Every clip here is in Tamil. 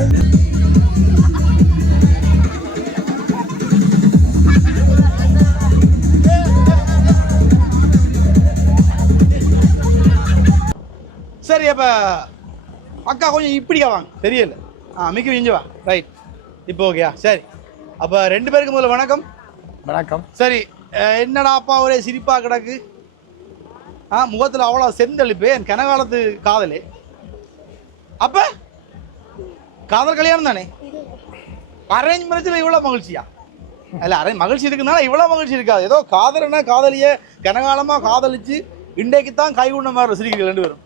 சரி அப்ப அக்கா கொஞ்சம் இப்படிக்கா வாங்க தெரியல மிக்க இஞ்சி வா ரைட் இப்போ ஓகேயா சரி அப்ப ரெண்டு பேருக்கு முதல்ல வணக்கம் வணக்கம். சரி என்னடா அப்பா ஒரே சிரிப்பா கிடக்கு முகத்துல அவ்வளவு செந்தளிப்பு என் கனகாலத்து காதலே அப்ப காதல் கல்யாணம் தானே அரேஞ்ச் மேரேஜ்ல இவ்வளவு மகிழ்ச்சியா அல்ல அரேஞ்ச் மகிழ்ச்சி இருக்குனால இவ்வளவு மகிழ்ச்சி இருக்காது ஏதோ காதல்னா காதலிய கனகாலமா காதலிச்சு இன்றைக்கு தான் கைகுண்ட மாதிரி சிரிக்கிறீங்க ரெண்டு பேரும்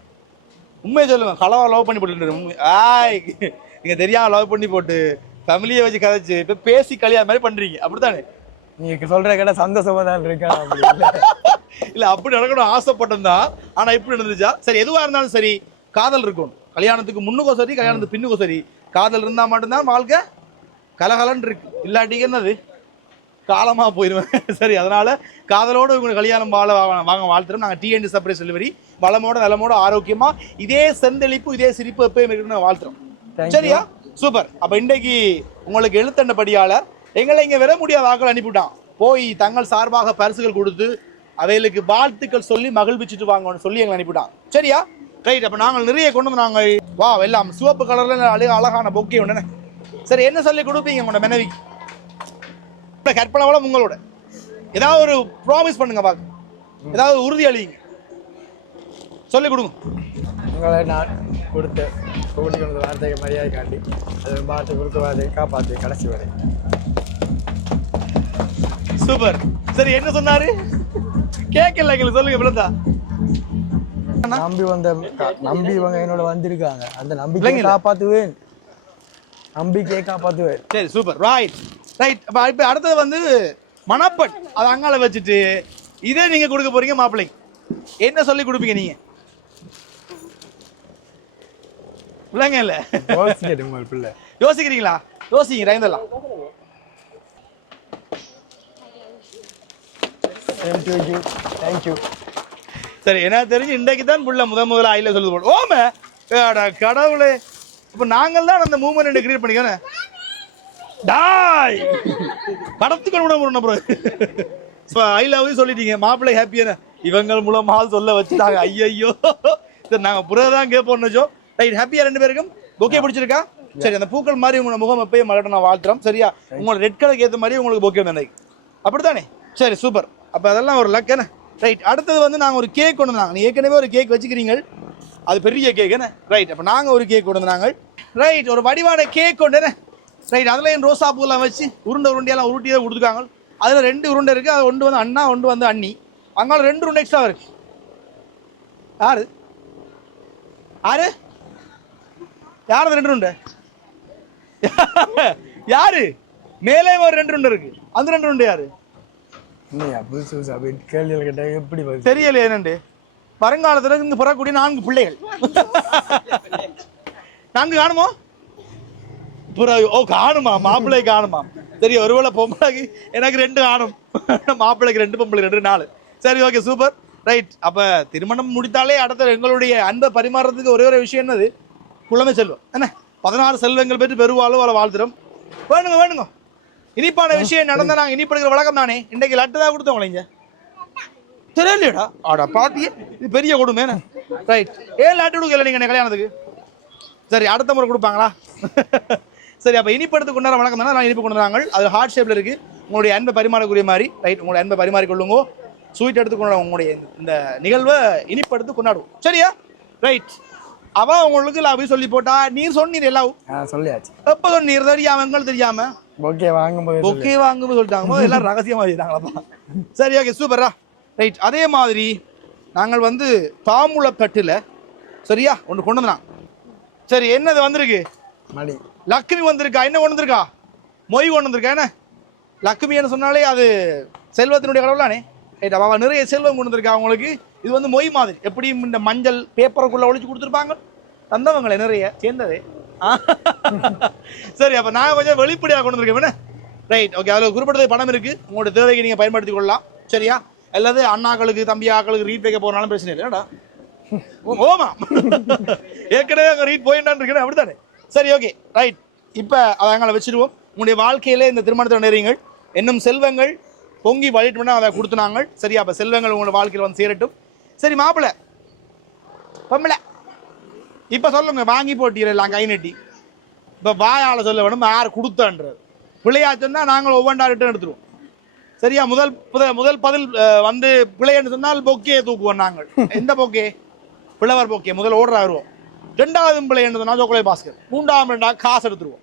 உண்மையை சொல்லுங்க கலவா லவ் பண்ணி போட்டு ஆய் நீங்க தெரியாம லவ் பண்ணி போட்டு ஃபேமிலியை வச்சு கதைச்சு இப்ப பேசி கல்யாணம் மாதிரி பண்றீங்க அப்படித்தானே நீங்க சொல்ற கேட்ட சந்தோஷமா தான் இருக்கேன் இல்ல அப்படி நடக்கணும் ஆசைப்பட்டதுதான் ஆனா இப்படி நடந்துச்சா சரி எதுவா இருந்தாலும் சரி காதல் இருக்கும் கல்யாணத்துக்கு முன்னுக்கும் சரி கல்யாணத்துக்கு பின்னுக்கும் சரி காதல் இருந்தா மட்டும்தான் வாழ்க்கை கலகலன்னு இருக்கு இல்லாட்டிக்கு என்னது காலமா போயிடுவேன் சரி அதனால காதலோடு உங்களுக்கு கல்யாணம் வாங்க வாழ்த்துறோம் நாங்கள் டிஎன்டி சர்ப்ரைஸ் டெலிவரி வளமோட நலமோட ஆரோக்கியமா இதே செந்தளிப்பு இதே சிரிப்பு எப்பயும் இருக்குன்னு வாழ்த்துறோம் சரியா சூப்பர் அப்ப இன்றைக்கு உங்களுக்கு எழுத்தண்டபடியால எங்களை இங்க வர முடியாத ஆக்கள் அனுப்பிவிட்டான் போய் தங்கள் சார்பாக பரிசுகள் கொடுத்து அவைகளுக்கு வாழ்த்துக்கள் சொல்லி மகிழ்விச்சுட்டு வாங்கன்னு சொல்லி எங்களை அனுப்பிவிட்டான் சரியா ரைட் அப்ப நாங்கள் நிறைய கொண்டு வந்து நாங்கள் வா எல்லாம் சிவப்பு கலர்ல அழகான பொக்கே உடனே சரி என்ன சொல்லி கொடுப்பீங்க உங்களோட மனைவிக்கு கற்பனை உங்களோட ஏதாவது ஒரு ப்ராமிஸ் பண்ணுங்க பாக்க ஏதாவது உறுதி அளிங்க சொல்லி கொடுங்க உங்களை நான் கொடுத்த வார்த்தைக்கு மரியாதை காட்டி அதை பார்த்து கொடுத்த வார்த்தையை காப்பாற்றி கடைசி வரை சூப்பர் சரி என்ன சொன்னாரு கேட்கல எங்களுக்கு சொல்லுங்க பிள்ளை நம்பி இவங்க என்னோட வந்திருக்காங்க அந்த நம்பிக்கையை காப்பாற்றுவேன் நம்பிக்கையை காப்பாற்றுவேன் சரி சூப்பர் ரைட் ரைட் இப்போ அடுத்தது வந்து மணப்பட் அதை அங்கால வச்சுட்டு இதே நீங்க கொடுக்க போறீங்க மாப்பிள்ளை என்ன சொல்லி கொடுப்பீங்க நீங்க பிள்ளைங்க இல்ல பிள்ளை யோசிக்கிறீங்களா யோசிங்க ரைந்தெல்லாம் தேங்க்யூ சரி எனக்கு தெரிஞ்சு இன்றைக்கு தான் புள்ள முதல்ல ஆயில சொல்லுது போல ஓமே கடவுளே இப்போ நாங்கள் தான் அந்த மூவ்மெண்ட் கிரியேட் பண்ணிக்கணும் டாய் கடத்துக்கள் விட முடியும் அப்புறம் ஐ லவ் யூ சொல்லிட்டீங்க மாப்பிள்ளை ஹாப்பியான இவங்க மூலமா சொல்ல வச்சுட்டாங்க ஐயோ சரி நாங்கள் புறதான் கேட்போம் ரைட் ஹாப்பியா ரெண்டு பேருக்கும் பொக்கே பிடிச்சிருக்கா சரி அந்த பூக்கள் மாதிரி உங்களோட முகம் எப்பயும் மலட்ட நான் வாழ்த்துறோம் சரியா உங்களோட ரெட் கலருக்கு ஏற்ற மாதிரி உங்களுக்கு பொக்கே வந்தேன் அப்படித்தானே சரி சூப்பர் அப்போ அதெல்லாம் ஒரு லக் என்ன ரைட் அடுத்தது வந்து நாங்கள் ஒரு கேக் கொண்டு வந்தாங்க நீ ஏற்கனவே ஒரு கேக் வச்சுக்கிறீங்க அது பெரிய கேக் என்ன ரைட் அப்போ நாங்கள் ஒரு கேக் கொண்டு வந்தாங்க ரைட் ஒரு வடிவான கேக் கொண்டு என்ன ரைட் அதில் என் ரோசா பூலாம் வச்சு உருண்டையெல்லாம் உருட்டியே கொடுத்துருக்காங்க அதில் 2 உருண்டை இருக்குது அது ஒன்று வந்து அண்ணா ஒன்று வந்து அண்ணி அங்கால 2 உருண்டை எக்ஸ்ட்ரா இருக்கு யாரு யாரு யார் அந்த 2 உருண்டை யாரு மேலே ஒரு 2 உருண்டை இருக்கு அந்த 2 உருண்டை யாரு தெரியல என்னண்டு வருங்காலத்துல இருந்து பிறக்கூடிய 4 பிள்ளைகள் 4 காணுமோ ஓ காணுமா மாப்பிள்ளை காணுமா சரி ஒருவேளை பொம்பளைக்கு எனக்கு 2 காணும் மாப்பிள்ளைக்கு 2 பொம்பளை 2 4 சரி ஓகே சூப்பர் ரைட் அப்ப திருமணம் முடித்தாலே அடுத்த எங்களுடைய அன்பை பரிமாறதுக்கு ஒரே ஒரு விஷயம் என்னது குழந்தை செல்வம் என்ன 16 செல்வங்கள் பெற்று பெருவாளோ அவளை வாழ்த்துறோம் வேணுங்க இனிப்பான விஷயம் நடந்தா நாங்க இனிப்படுகிற வழக்கம் தானே இன்றைக்கு லட்டு தான் கொடுத்தவங்களே இங்க தெரியலையடா ஆடா பாட்டியே இது பெரிய கொடுமை ரைட் ஏன் லட்டு கொடுக்கல நீங்க கல்யாணத்துக்கு சரி அடுத்த முறை கொடுப்பாங்களா சரி அப்ப இனிப்படுத்து கொண்டாட வழக்கம் தானே நான் இனிப்பு கொண்டு வராங்க அது ஹார்ட் ஷேப்ல இருக்கு உங்களுடைய அன்பை பரிமாறக்கூடிய மாதிரி ரைட் உங்களுடைய அன்பை பரிமாறிக்கொள்ளுங்க ஸ்வீட் எடுத்து கொண்டாட உங்களுடைய இந்த நிகழ்வை இனிப்படுத்து கொண்டாடுவோம் சரியா ரைட் அவ உங்களுக்கு லவ் சொல்லி போட்டா நீர் சொன்னீர் எல்லாம் சொல்லியாச்சு எப்ப சொன்னீர் தெரியாம எங்களுக்கு தெரியாம பொக்கே வாங்கும்போது சொல்லிட்டாங்க எல்லாம் ரகசியமா வச்சுட்டாங்களா சரி ஓகே சூப்பரா ரைட் அதே மாதிரி நாங்கள் வந்து தாம்பூலத்தட்டுல சரியா ஒன்று கொண்டு வந்தான் சரி என்னது வந்திருக்கு மணி லக்ஷ்மி வந்திருக்கா என்ன கொண்டு வந்திருக்கா மொய் கொண்டு வந்திருக்கா என்ன லக்ஷ்மின்னு சொன்னாலே அது செல்வத்தினுடைய கடவுளானே ரைட் அவ நிறைய செல்வம் கொண்டு வந்திருக்கா அவங்களுக்கு இது வந்து மொய் மாதிரி எப்படியும் இந்த மஞ்சள் பேப்பருக்குள்ள ஒழிச்சு கொடுத்துருப்பாங்க தந்தவங்களை நிறைய சேர்ந்ததே சரி அப்ப நான் கொஞ்சம் வெளிப்படையாக கொண்டு வந்திருக்கேன் ரைட் ஓகே அதில் குறிப்பிட்டது பணம் இருக்கு உங்களோட தேவைக்கு நீங்க பயன்படுத்திக் கொள்ளலாம் சரியா அல்லது அண்ணாக்களுக்கு தம்பி ஆக்களுக்கு ரீட் வைக்க போறனாலும் பிரச்சனை இல்லைடா ஓமா ஏற்கனவே அங்கே ரீட் போயிட்டான்னு இருக்கேன் அப்படித்தானே சரி ஓகே ரைட். இப்போ அதை எங்களை வச்சிருவோம். உங்களுடைய வாழ்க்கையிலே இந்த திருமணத்தை நேரீங்கள் இன்னும் செல்வங்கள் பொங்கி வழிட்டுனா அதை கொடுத்துனாங்க. சரியா? அப்போ செல்வங்கள் உங்களோட வாழ்க்கையில் வந்து சேரட்டும். சரி மாப்பிள்ளை பொம்பளை இப்போ சொல்லுங்க, வாங்கி போட்டீரெல்லாம் கை நட்டி. இப்போ வாயால் சொல்ல வேணும் யார் கொடுத்தான்றது. பிள்ளையாச்சுன்னா நாங்கள் ஒவ்வொன்றா ரிட்டன் எடுத்துருவோம். சரியா? முதல் பதில் வந்து பிள்ளைன்னு சொன்னால் பொக்கே தூக்குவோம் நாங்கள். எந்த பொக்கே? பிளவர் பொக்கே முதல் ஓடுற வருவோம். 2வது பிள்ளைன்னு சொன்னால் சோக்கோலை பாஸ்கர். 3வது காசு எடுத்துருவோம்.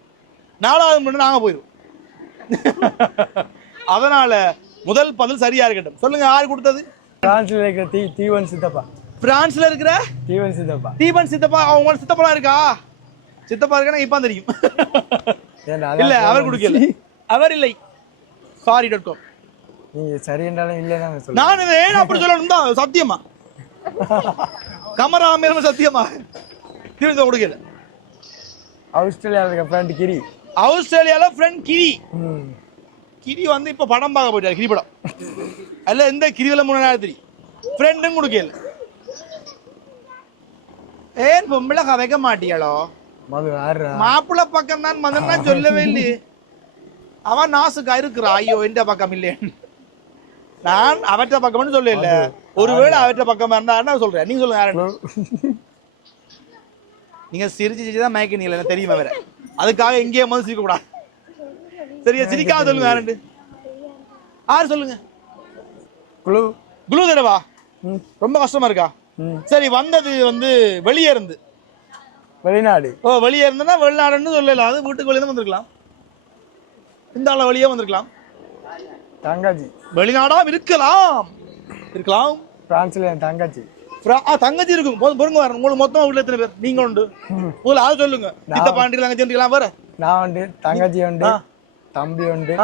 4வது நாங்கள் போயிடுவோம். அதனால முதல் பதில் சரியா இருக்கட்டும். சொல்லுங்க, யார் கொடுத்தது? பிரான்ஸ்ல இருக்கிற தீவன் சித்தப்பா. பிரான்ஸ்ல இருக்கிற தீவன் சித்தப்பா. தீபன் சித்தப்பா. அவங்க சித்தப்பா இருக்கா? சித்தப்பா இருக்கா? இப்ப தெரியும். இல்ல அவர் கொடுக்கல, அவர் இல்லை. sorry.com. நீங்க சரி என்றாலும் இல்லைன்னா சொல்லுங்க. நான் ஏன் அப்படி சொல்லணும் தான் சத்தியமா கமரா மேல சத்தியமா தீவன் கொடுக்கல. ஆஸ்திரேலியால இருக்க ஃப்ரெண்ட் கிரி. ஆஸ்திரேலியால ஃப்ரெண்ட் கிரி. கிரி வந்து இப்ப படம் பார்க்க போயிட்டாரு. கிரி படம் அல்ல எந்த கிரிவல 3000 தெரியும். ஃப்ரெண்டும் கொடுக்கல. ஏன் பொம்பளை கதைக்க மாட்டியாளோ? மாப்பிள்ள பக்கம் தான் மதன்னா சொல்லவே இல்லையே. அவன் நாசுக்கா இருக்கிறா. ஐயோ எந்த பக்கம் இல்லையே. நான் அவற்ற பக்கம்னு சொல்ல இல்ல. ஒருவேளை அவற்ற பக்கமா இருந்தா சொல்றேன். நீங்க சொல்லுங்க யாரு? நீங்க சிரிச்சு சிரிச்சுதான் மயக்கினீங்களா எனக்கு தெரியுமா வேற. அதுக்காக எங்கேயே வந்து சிரிக்க கூடாது. சரியா? சிரிக்காம சொல்லுங்க யாருண்டு. யாரு சொல்லுங்க? குளு குளு தடவா. ரொம்ப கஷ்டமா இருக்கா? சரி, வந்தது வந்து வெளியே இருந்து. வெளிநாடு. ஓ, வெளியே இருந்தனா வெளிநாடுன்னு சொல்லல. அது வீட்டுக்கு வெளியே தான் வந்திருக்கலாம். இந்த ஆள வெளியே வந்திருக்கலாம். தங்கச்சி வெளிநாடா இருக்கலாம். இருக்கலாம். பிரான்ஸ்ல தங்கச்சி. தங்கச்சி இருக்கும். பொறுங்க வரணும். உங்களுக்கு மொத்தமா வீட்டுல எத்தனை பேர்? நீங்க உண்டு. உங்களுக்கு அதை சொல்லுங்க. இந்த பாண்டி தங்கச்சி இருக்கலாம். வேற நான் உண்டு, தங்கச்சி உண்டு, தம்பி உண்டு,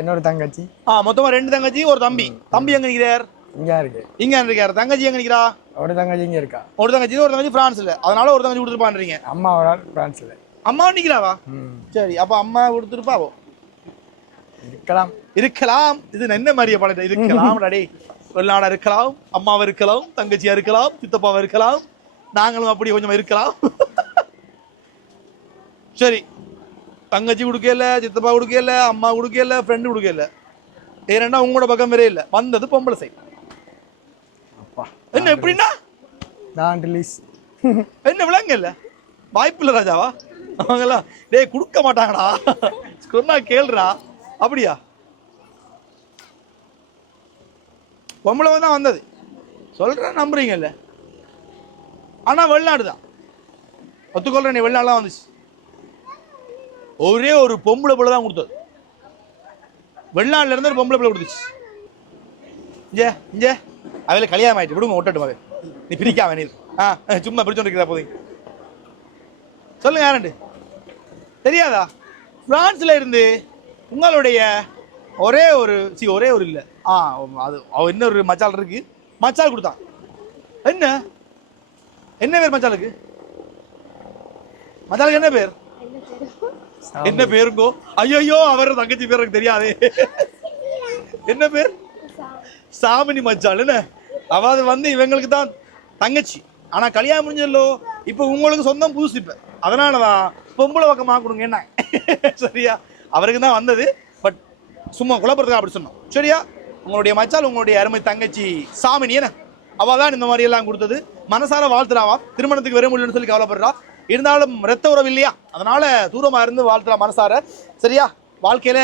என்னோட தங்கச்சி. மொத்தமா 2 தங்கச்சி, ஒரு தம்பி. தம்பி எங்க நிக்கிறார்? இங்க இருக்கு. இங்க இருக்காரு. தங்கச்சி எங்க நிக்கிறா? ஒரு தங்கச்சி இங்க இருக்கா. ஒரு தங்கச்சி பிரான்ஸ்ல. அதனால ஒரு தங்கச்சி கொடுத்துருப்பான்றீங்க. அம்மா ஒரு ஆள் பிரான்ஸ்ல. அம்மா நிக்கிறாவா? சரி, அப்ப அம்மா கொடுத்துருப்பாவோ? இருக்கலாம். இருக்கலாம். இது என்ன மாதிரியே பழம் இருக்கலாம். டேய், வெளிநாடா இருக்கலாம், அம்மாவை இருக்கலாம், தங்கச்சியா இருக்கலாம், சித்தப்பாவை இருக்கலாம், நாங்களும் அப்படி கொஞ்சம் இருக்கலாம். சரி, தங்கச்சி கொடுக்கல, சித்தப்பா கொடுக்கல, அம்மா கொடுக்கல, ஃப்ரெண்டு கொடுக்கல. ஏன்னா உங்களோட பக்கம் வேற இல்ல. வந்தது பொம்பளை சைடு. என்ன எப்படின்னா நான் ரிலீஸ் என்ன விளங்க இல்ல வாய்ப்பு இல்ல ராஜாவா? அவங்கெல்லாம் டேய் கொடுக்க மாட்டாங்கடா சொன்னா கேளுடா. அப்படியா? பொம்பளை தான் வந்தது சொல்றேன், நம்புறீங்கல்ல? ஆனா வெளிநாடு தான் ஒத்துக்கொள்றேன். நீ வெளிநாடுலாம் வந்துச்சு. ஒரே ஒரு பொம்பளை பிள்ளை தான் கொடுத்தது. வெளிநாட்டுல இருந்து ஒரு பொம்பளை பிள்ளை கொடுத்துச்சு. இங்கே இங்கே அதில் கல்யாணம் ஆயிட்டு விடுங்க, ஒட்டட்டுமாவே. நீ பிரிக்காம நீ சும்மா பிரிச்சோண்டிருக்கிறா போதுங்க. சொல்லுங்க யாருண்டு தெரியாதா? பிரான்ஸ்ல இருந்து உங்களுடைய ஒரே ஒரு இல்லை. அது இன்னொரு மச்சால் இருக்கு. மச்சால் கொடுத்தான். என்ன என்ன பேர் மச்சாலுக்கு? மச்சாலுக்கு என்ன பேர்? என்ன பேருங்கோ? ஐயோ, அவர் தங்கச்சி பேர் எனக்கு தெரியாது. என்ன பேர்? சாமினி மச்சால். என்ன அவாது வந்து இவங்களுக்கு தான் தங்கச்சி. ஆனா கல்யாணம் முடிஞ்சല്ലോ. இப்ப உங்களுக்கு சொந்தம் புதுசு. இப்ப அதனாலதான் பொம்பளை பக்கமா கொடுங்க. என்ன சரியா? அவருக்கு தான் வந்தது. பட் சும்மா குழப்பறதுக்கு அப்படி சொன்னோம். சரியா? உங்களுடைய மச்சால் உங்களுடைய அருமை தங்கச்சி சாமினி. என்ன அவ தான் இந்த மாதிரி எல்லாம் கொடுத்தது. மனசார வாழ்த்துறாவா. திருமணத்துக்கு வர முடியலன்னு சொல்லி கவலைப்படுறா. இருந்தாலும் ரத்த உறவு இல்லையா, அதனால தூரமா இருந்து வாழ்த்துறா மனசார. சரியா? வாழ்க்கையில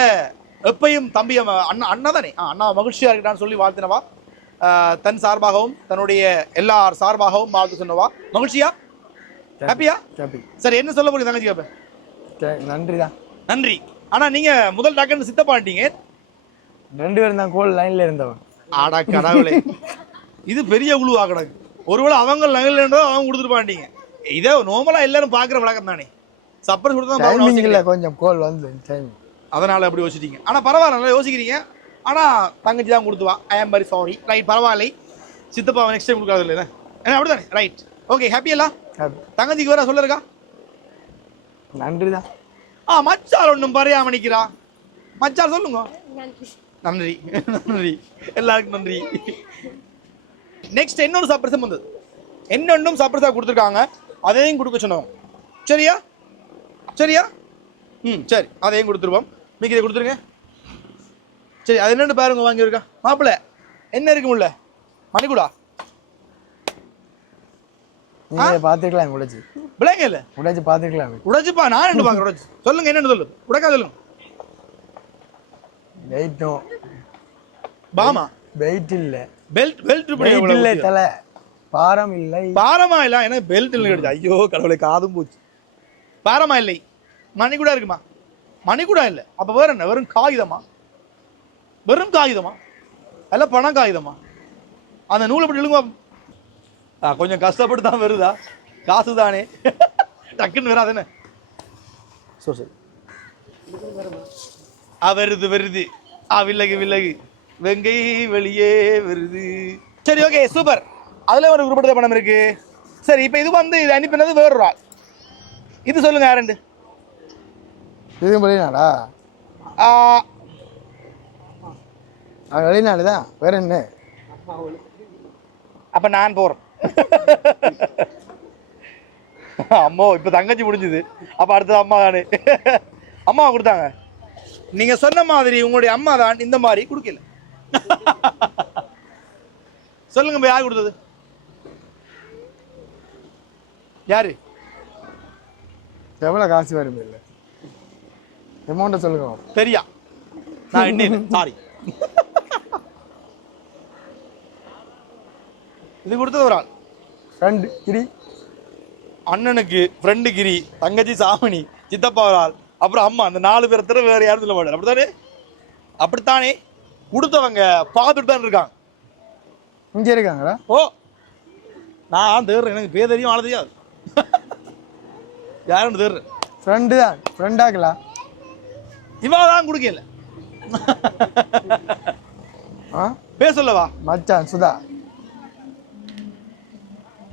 எப்பையும் தம்பி அண்ணா தானே, அண்ணா மகிழ்ச்சியா இருக்கட்டான்னு சொல்லி வாழ்த்தினவா. தன் சார்பாகவும் தன்னுடைய எல்லார் சார்பாகவும் வாழ்த்து சொன்னவா. மகிழ்ச்சியா? ஹாப்பியா? சரி, என்ன சொல்ல போறீங்க தங்கச்சி? கேப்ப நன்றிதான். நன்றி. ஆனா நீங்க முதல் டாக்டர் சித்தப்பாட்டீங்க. 2 பேரும் தான் கோல் லைன்ல இருந்தவன். ஆடா கடவுளே, இது பெரிய குழு ஆகணும். ஒருவேளை அவங்க லைன்ல இருந்தா அவங்க கொடுத்துருப்பாண்டீங்க. இதே நார்மலா எல்லாரும் பாக்குற வழக்கம் தானே. சப்பர் கொடுத்தா கொஞ்சம் கோல் வந்து அதனால அப்படி யோசிச்சிட்டீங்க. ஆனா பரவாயில்ல, நல்லா யோசிக்கிறீங்க. ஆனா தங்கச்சி தான் கொடுத்துவா. ஐ ஆம் வெரி சாரி. ரைட், பரவாயில்லை. சித்தப்பா நெக்ஸ்ட் டைம் கொடுக்காது இல்லை என்ன? அப்படிதானே? Right, okay. ஹாப்பி எல்லாம் தங்கச்சிக்கு வேற சொல்ல இருக்கா? நன்றிதான். மச்சால் ஒன்றும் பறையாம நிக்கிறா. மச்சால் சொல்லுங்க. நன்றி. நன்றி எல்லாருக்கும் நன்றி. நெக்ஸ்ட் இன்னொரு சர்ப்ரைஸ் வந்தது. இன்னொன்றும் சர்ப்ரைஸா கொடுத்துருக்காங்க. அதையும் கொடுக்க சொன்னோம். சரியா? சரியா? ம் சரி, அதையும் கொடுத்துருவோம். மீக்கு இதை கொடுத்துருங்க. சரி, அது என்னென்னு பாருங்க. வாங்கியிருக்கா மாப்பிள்ள என்ன இருக்கு உள்ள? மணிக்கூடா பார்த்துக்கலாம். உடைச்சு விளங்க இல்லை, உடைச்சு பார்த்துக்கலாம். உடைச்சுப்பா, நான் என்ன பார்க்குறேன். உடைச்சு சொல்லுங்க, என்னென்னு சொல்லு. உடைக்கா சொல்லுங்க. வெயிட்டும் பாமா வெயிட் இல்லை, பெல்ட் பெல்ட் இல்லை, தலை பாரம் இல்லை. பாரமா இல்லை, எனக்கு பெல்ட் இல்லை கிடையாது. ஐயோ கடவுளை, காதும் போச்சு. பாரமா இல்லை, மணிக்கூடா இருக்குமா? மணிக்கூடா இல்லை, அப்போ வேற என்ன? வெறும் காகிதமா? வெறும் காகிதமா? அல்ல பணம் காகிதமா? அந்த நூலை பற்றி எழுங்க. கொஞ்சம் கஷ்டப்பட்டு தான் வருதா, காசு தானே டக்குன்னு வராது என்ன? சரி வருது வருது, வில்லகு வில்லகு வெங்கை வெளியே வருது. சரி ஓகே சூப்பர். அதுல ஒரு குறிப்பிட்ட பணம் இருக்கு. சரி, இப்போ இது வந்து இது அனுப்பினது வேறு ஆள். இது சொல்லுங்க யாருண்டு? இது வெளிநாடா? வெளிநாடு தான், வேற என்ன? அப்ப நான் போறேன். அம்மா இப்ப தங்கச்சி முடிஞ்சது, அப்ப அடுத்தது அம்மா தானே. அம்மா கொடுத்தாங்க. நீங்க சொன்ன மாதிரி உங்களுடைய அம்மா தான் இந்த மாதிரி கொடுக்கல. சொல்லுங்க, யார் கொடுத்தது? யாரு? எவ்வளவு காசு வரும்? இல்லை அமௌண்ட்டை சொல்லுங்க. தெரியா, நான் என்ன சாரி. இது கொடுத்தது ஒரு ஆள். ஃப்ரெண்டு கிரி, அண்ணனுக்கு ஃப்ரெண்டு கிரி, தங்கச்சி சாமினி, சித்தப்பா ஒரு ஆள், அப்புறம் அம்மா. அந்த 4 பேர் தவிர வேற யாரும் சொல்ல மாட்டார். அப்படித்தானே? அப்படித்தானே கொடுத்தவங்க பார்த்துட்டு தான் இருக்காங்க. இங்கே இருக்காங்களா? ஓ, நான் தேடுறேன், எனக்கு பேர் தெரியும், ஆள தெரியாது. யாருன்னு தேடுறேன். ஃப்ரெண்டு தான், ஃப்ரெண்டாக்கலாம். இவா தான் கொடுக்கல. பேர் சொல்லவா? மச்சான் சுதா.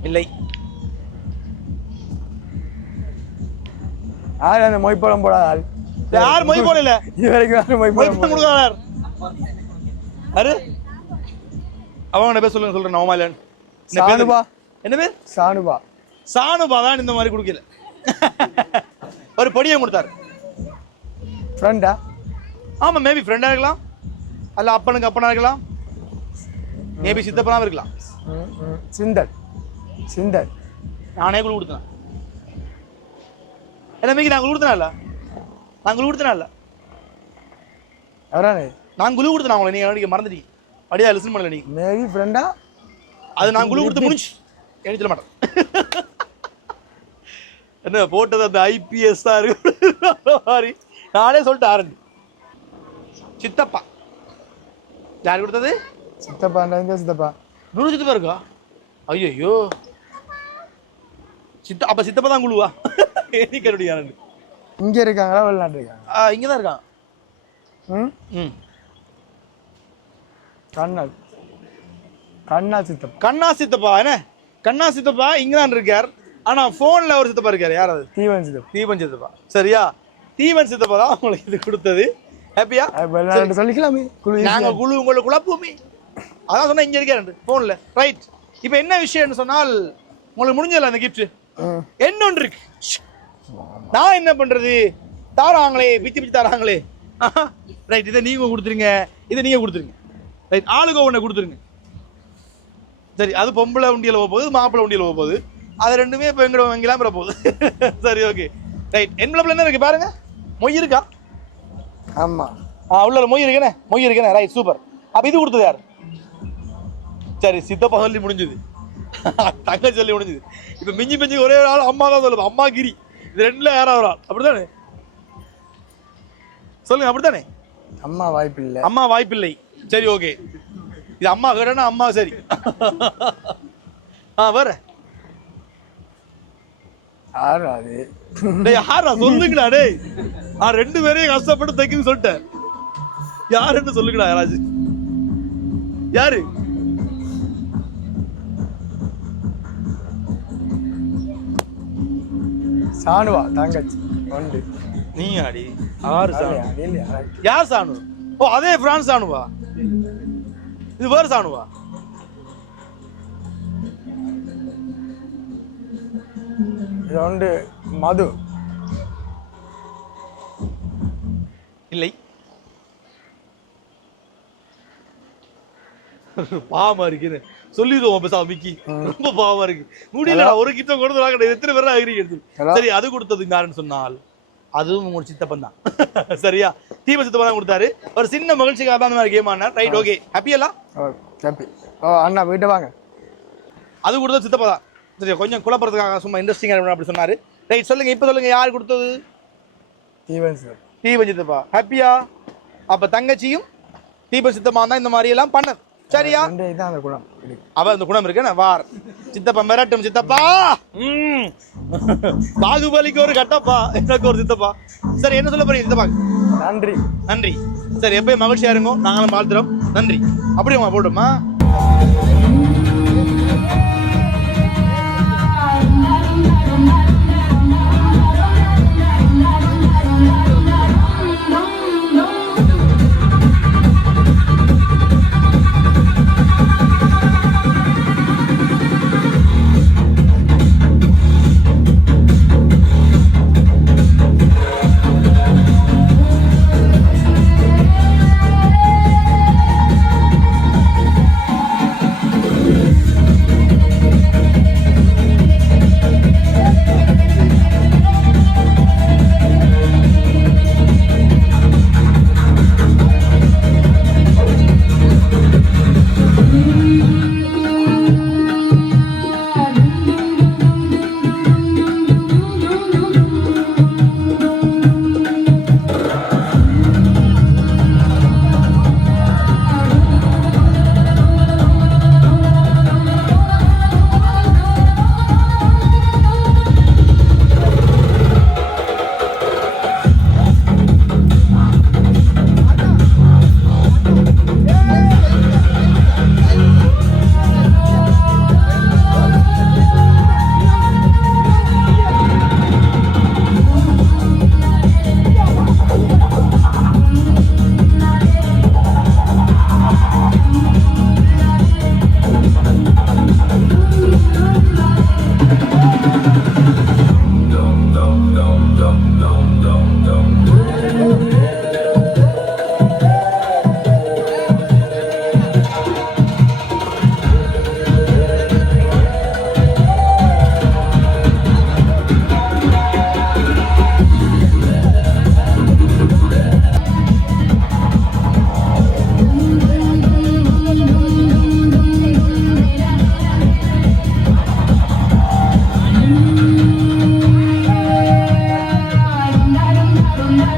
இல்லை. யார் அந்த மொய்ப்பழம் போடாத ஆள்? யார் மொய் போடல இது வரைக்கும்? யாரும் மொய்ப்பழம் கொடுக்காதார்? யாரு? அவங்க பேர் சொல்லுங்க, சொல்றேன். நவமாலன். சானுபா. என்ன பேர்? சானுபா. சானுபா தான் இந்த மாதிரி கொடுக்கல. ஒரு பொடியை கொடுத்தாரு. ஃப்ரெண்டா? ஆமா, மேபி ஃப்ரெண்டா இருக்கலாம், அல்ல அப்பனுக்கு அப்பனா இருக்கலாம், மேபி சித்தப்பனா இருக்கலாம். சிந்தல் சிந்தல். நானே குழு கொடுத்தேன். என்ன மேகி நான் குழு கொடுத்தேனா? நான் குழு கொடுத்தேனா? எவரானே? நான் குழு கொடுத்தேன் அவங்களை. நீங்க மறந்துட்டீங்க. அப்படியே லிசன் பண்ணல நீங்க. மேபி ஃப்ரெண்டா? அது நான் குழு கொடுத்து முடிஞ்சு என்ன சொல்ல மாட்டேன். என்ன போட்டது அந்த IPS இருக்கு. நானே சொல்லிட்டு ஆரம்பி. சித்தப்பா யார் கொடுத்தது? சித்தப்பா. சித்தப்பா 100 சித்தப்பா இருக்கா? ஐயோ, அப்ப சித்தப்பா தான் குழுவா? இங்க இருக்காங்களா வெளிநாட்டு இருக்காங்க? இங்கதான் இருக்கான். கண்ணா சித்தப்பா. கண்ணா சித்தப்பா என்ன? கண்ணா சித்தப்பா இங்கதான் இருக்கார். ஆனா போன்ல ஒரு சித்தப்பா இருக்காரு. யார் அது? தீவன் சித்தப்பா. தீவன் சித்தப்பா. சரியா? தீவன் சித்தப்பா தான் உங்களுக்கு இது கொடுத்தது. ஹாப்பியா? சொல்லிக்கலாமே. நாங்க குழு உங்களை குழப்பமே. அதான் சொன்னா இங்க இருக்காரு போன்ல. ரைட். இப்ப என்ன விஷயம்னு சொன்னால், உங்களுக்கு முடிஞ்சல அந்த கிஃப்ட் என்ன ஒன்று இருக்கு. நான் என்ன பண்றது? தாராங்களே, பிச்சு பிச்சு தாராங்களே. ரைட், இதை நீங்க கொடுத்துருங்க, இதை நீங்க கொடுத்துருங்க. ரைட், ஆளுக்கு ஒண்ணு கொடுத்துருங்க. சரி, அது பொம்பளை உண்டியல போகுது, மாப்பிள்ளை உண்டியல போகுது. அது ரெண்டுமே இப்போ எங்கெல்லாம் பெற போகுது. சரி ஓகே ரைட். என்வலப்ல என்ன இருக்கு பாருங்க. மொய் இருக்கா? ஆமா. உள்ள மொய் இருக்குண்ணே, மொய் இருக்குண்ணே. Right, super. அப்ப இது கொடுத்தது யார்? சரி, சித்தப்பா சொல்லி முடிஞ்சது, தங்க சொல்லி முடிஞ்சது. இப்ப மிஞ்சி மிஞ்சி ஒரே ஒரு ஆள் அம்மா தான் சொல்லுது. அம்மா கிரி. இது ரெண்டுல யாராவது ஒரு ஆள். அப்படித்தானே சொல்லுங்க? அப்படித்தானே? அம்மா வாய்ப்பு இல்லை. அம்மா வாய்ப்பு இல்லை. சரி ஓகே, இது அம்மா கேட்டா அம்மா. சரி வேற யாரா அது? யாரா சொல்லுங்கடா. டேய், நான் 2 பேரையும் கஷ்டப்பட்டு தைக்குன்னு சொல்லிட்டேன். யாருன்னு சொல்லுங்கடா. யாராச்சு யாரு? சானுவா தங்கச்சி. ஒன்று நீ ஆடி. யார் சானு? இல்லையா? யார் சானு? ஓ, அதே பிரான்ஸ் சானுவா? இது வேறு சானுவா? இது ஒன்று மது. இல்லை. பாவமா இருக்கு சொல்லிடுவோம் பேசாம மிக்கி. ரொம்ப பாவமா இருக்கு. முடியல ஒரு கிட்ட கொடுத்து வாங்க எத்தனை பேர் ஆகிறீங்க எடுத்து. சரி அது கொடுத்தது யாருன்னு சொன்னால் அதுவும் உங்க சித்தப்பன் தான். சரியா தீப சித்தப்பன் தான் கொடுத்தாரு. ஒரு சின்ன மகிழ்ச்சிக்காக தான் அந்த மாதிரி கேம் ஆனார். ரைட் ஓகே ஹாப்பி எல்லாம் ஹாப்பி. அண்ணா வீட்டு வாங்க. அது கொடுத்தது சித்தப்பா தான். சரியா கொஞ்சம் குழப்பறதுக்காக சும்மா இன்ட்ரெஸ்டிங்காக அப்படி சொன்னாரு. ரைட் சொல்லுங்க இப்போ சொல்லுங்க யார் கொடுத்தது? தீபன் சார். தீபன் சித்தப்பா ஹாப்பியா? அப்ப தங்கச்சியும் தீபன் சித்தப்பா தான் இந்த மாதிரி எல்லாம் பண்ணது. சரியா இதான் அந்த குணம். அவ அந்த குணம் இருக்கு வார் சித்தப்பா மிரட்டும் சித்தப்பா. பாகுபலிக்கு ஒரு கட்டப்பா எனக்கு ஒரு சித்தப்பா. சரி என்ன சொல்ல போறீங்க சித்தப்பா? நன்றி. நன்றி. சரி எப்பயும் மகிழ்ச்சியா இருங்க. நாங்களும் வாழ்த்துறோம். நன்றி. அப்படியே போடுமா? Thank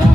you.